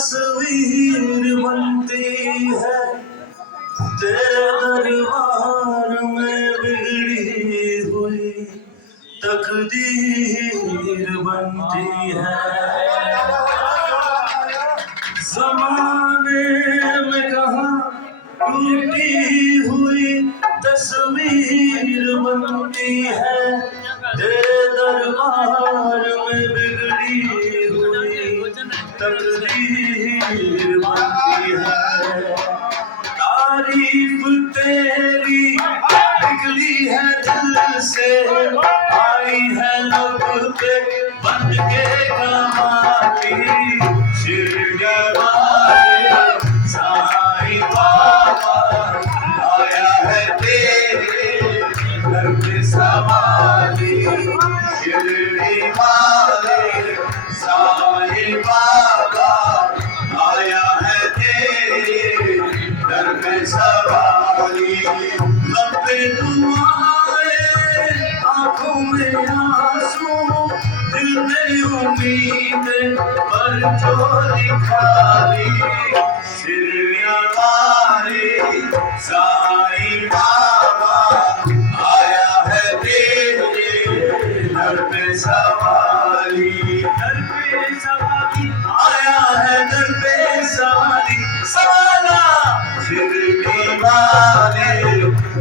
तस्वीर बनती है तेरे दरबार में, बिगड़ी हुई तकदीर बनती है। जमाने में कहाँ टूटी हुई तस्वीर बनती है तेरे दरबार में, बिगड़ी हुई तकदीर बनती है। तारीफ तेरी निकली है दिल से, आई है लब पे बन के कमाली। शिरडी वाले साईं बाबा आया है तेरे घर पे सवाली। शिरडी वाले साईं बाबा आया है तेरे घर पे सवाली। लबे दुआएं आंखों में आंसू, दिल में उम्मीद पर झोली खाली। शिरडी वाले साईं बाबा आया है तेरे घर पे सवाली। घर पे सवाली आया है, घर पे सवाली सवाला। शिरडी वाले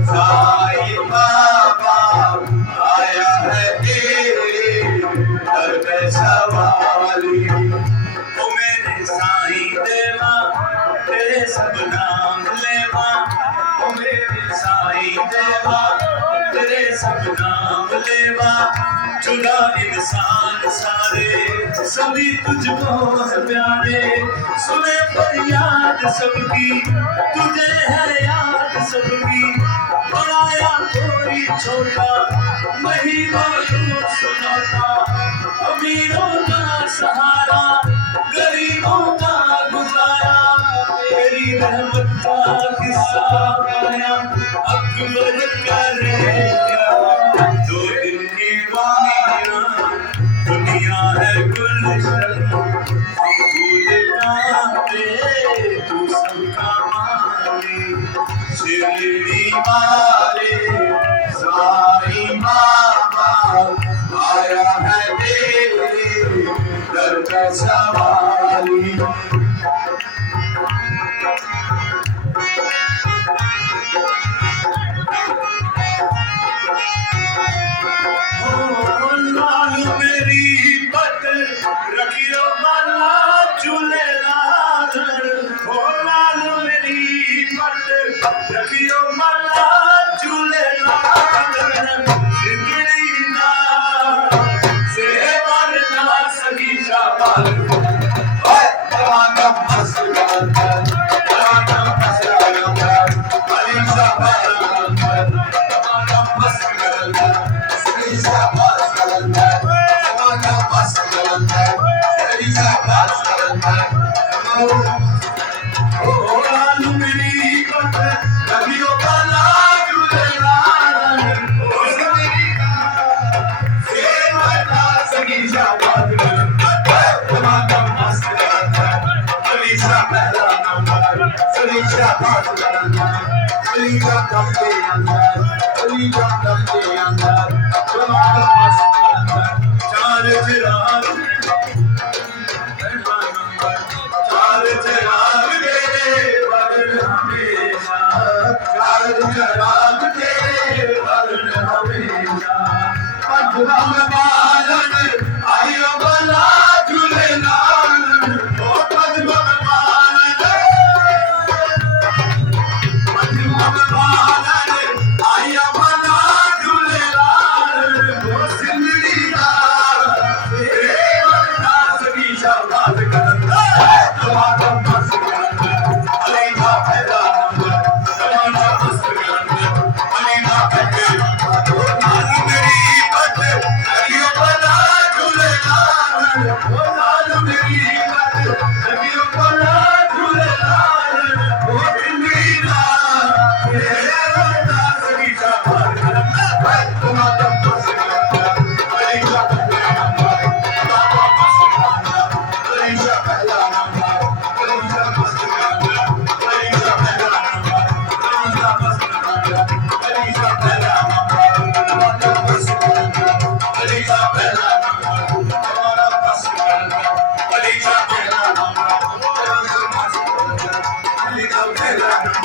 साईं बाबा आया है तेरे घर पे सवाली। ओ मेरे साईं देवा तेरे सब नाम लेवा, ओ मेरे साईं देवा तेरे सब नाम लेवा। जुदा इंसान सारे सभी तुझको है प्यारे, सुने फरियाद सबकी तुझे है याद सबकी। बनाया कोई छोटा नहीं मालूम सुनाता, अमीरों का सहारा गरीबों का गुजारा। तेरी रहमत का किस्सा गाया अकबर करेगा। दो दिन की दुनिया है गुलशन, हम फूल काटे तू सबका माली। शिरडी वाले साईं बाबा आया है तेरे घर पे सवाली। रखियो माला चूल्हे लाल, हो लाल मेरी पट रखियो माला चूल्हे लाल। सिंगड़ी ना सेवन ना सगी शाबाल, ओए जवाना मस्त गलत जवाना मस्त गलत अली शाबाल जवाना मस्त गलत सगी शाबाल गलत जवाना मस्त गलत सगी शाबाल गलत। ओ लालू मेरी पट रखियो माला चूल्हे लाल, ओ मेरी सेवन ना सगी शाबाल गलत जवाना मस्त गलत अली शाबाल गलत सगी शाबाल गलत। अलीजा कपड़े अंदर, अलीजा कपड़े अंदर जवाना मस्त गलत। चार चिराग चार चिराग तेरे बदन हमेशा, चार चिराग तेरे बदन हमेशा। पद्म बालन आयो बला झूले लाल, ओ पद्म बालन आया बला झूले लाल। ओ सिंदड़ी लाल सगी शाबाल गलत जवाना मस्त गलत अलीजा पहला नंबर जवाना मस्त गलत अलीजा पहले। ओ लाल मेरी पट रखियो बला झूले लाल, ओ लाल मेरी पट रखियो